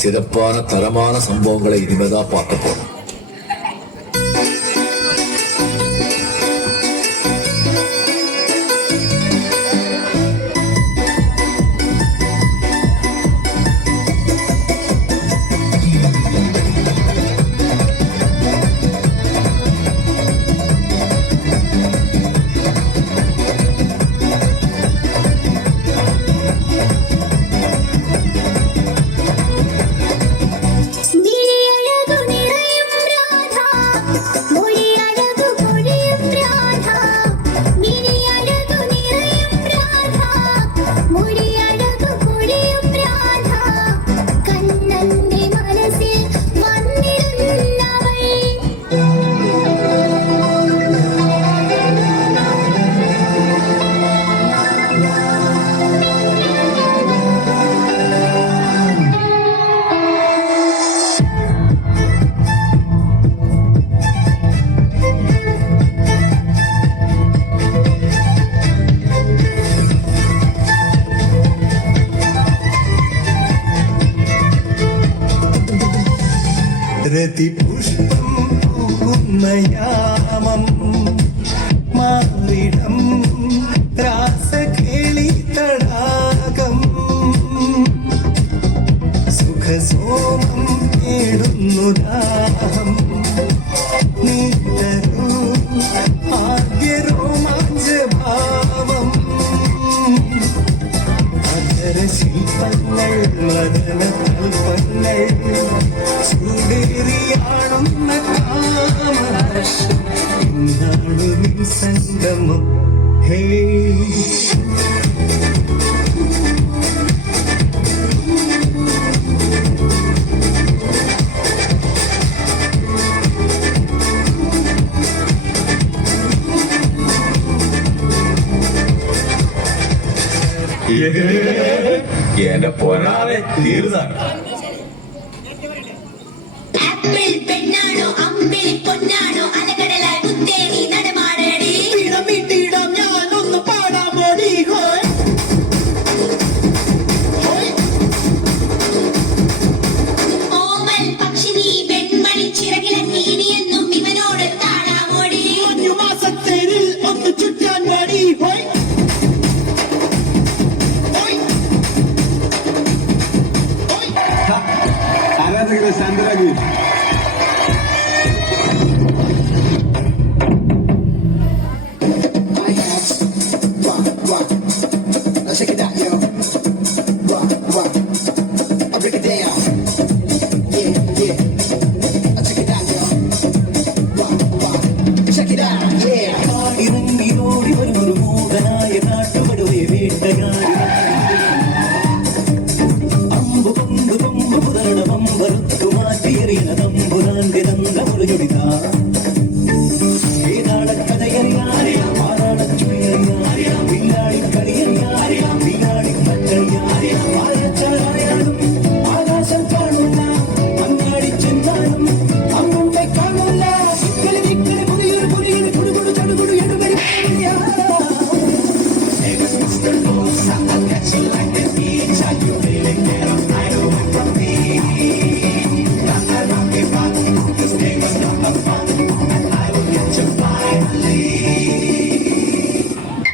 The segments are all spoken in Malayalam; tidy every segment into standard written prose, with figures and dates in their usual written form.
சிறப்பான தரமான சம்பவங்களை இனிமேதான் பார்க்க போறோம். രതിപുഷ്പം പൂക്കുന്നയാമം മാറിടം രാസകേളി തടാകം സുഖസോമം നേടുന്നു ദാഹം നീ തരൂ ആദ്യ രോമാഞ്ചഭാവം ശില്പങ്ങൾ മദന കൽപ്പങ്ങൾ ചൂടേറിയാണുന്ന കാമഹർഷം എന്നാണു നിൻ സംഗമം ഹേ എന്നെ പൊന്നാതെ തീർന്നാണ്. പെണ്ണാണോ അമ്പിളി പൊന്നാണോ അലകടലായി മുത്തേറി നടമാടടി വീട്ടിടാം ഞാനൊന്ന് പാടാൻ പോടി ഓമൽ പക്ഷിനി വെൺമണി ചിറകിലങ്ങി ഇനിയെന്നും ഇവനോട് താഴാമോടി മാസത്തേരിൽ ഒന്ന് ചുറ്റാൻ പോടി ആരാധകരെ ശാന്തരാഗി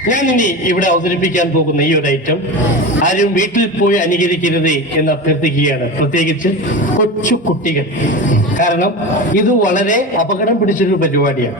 ഞാനിനി ഇവിടെ അവതരിപ്പിക്കാൻ പോകുന്ന ഈ ഒരു ഐറ്റം ആരും വീട്ടിൽ പോയി അനുകരിക്കരുത് എന്ന് അഭ്യർത്ഥിക്കുകയാണ്, പ്രത്യേകിച്ച് കൊച്ചു കുട്ടികൾ. കാരണം ഇത് വളരെ അപകടം പിടിച്ചൊരു പരിപാടിയാണ്.